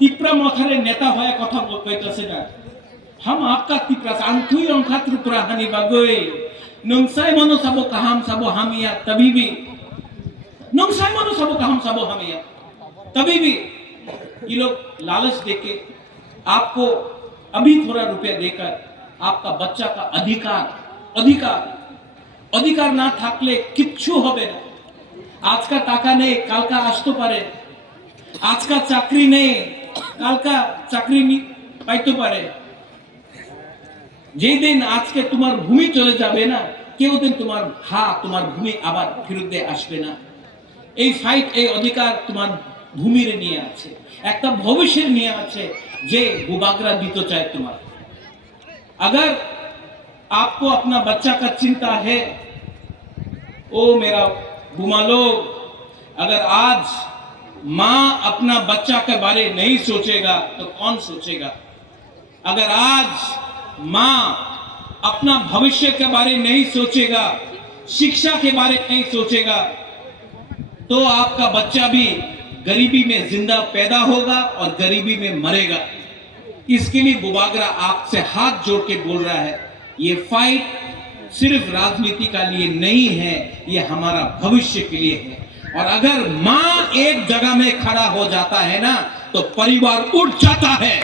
तिप्रा मथारे नेता होया कथा कइताছে ना हम आपका तिप्रा आंथुई अंखा त्रिपुरा हानि बागै नोंसाय मनो साबो काहाम साबो हामिया तभी भी नोंसाय मनो साबो काहाम साबो हामिया तभी भी ये लोग लालच देके आपको अभी थोड़ा रुपया देकर आपका बच्चा का अधिकार ना থাকলে কিচ্ছু হবে না। আজকা টাকা নেই কালকা আসতে পারে, আজকা চাকরি নেই কালকা চাকরি পাইতে পারে। যেই দিন আজকে তোমার ভূমি চলে যাবে না কেউ দিন তোমার ভূমি আবার ফেরত দিয়ে আসবে না। এই ফাইট এই অধিকার তোমার ভূমির নিয়ে আছে, একটা ভবিষ্যের নিয়ে আছে যে বুবাगरा দিতে চায় তোমার। अगर आपको अपना बच्चा का चिंता है ओ मेरा बुमा लोग, अगर आज माँ अपना बच्चा के बारे नहीं सोचेगा तो कौन सोचेगा? अगर आज माँ अपना भविष्य के बारे नहीं सोचेगा, शिक्षा के बारे नहीं सोचेगा तो आपका बच्चा भी गरीबी में जिंदा पैदा होगा और गरीबी में मरेगा। इसके लिए बुबागरा आपसे हाथ जोड़ के बोल रहा है, ये फाइट सिर्फ राजनीति का लिए नहीं है, ये हमारा भविष्य के लिए है। और अगर माँ एक जगह में खड़ा हो जाता है ना तो परिवार उठ जाता है।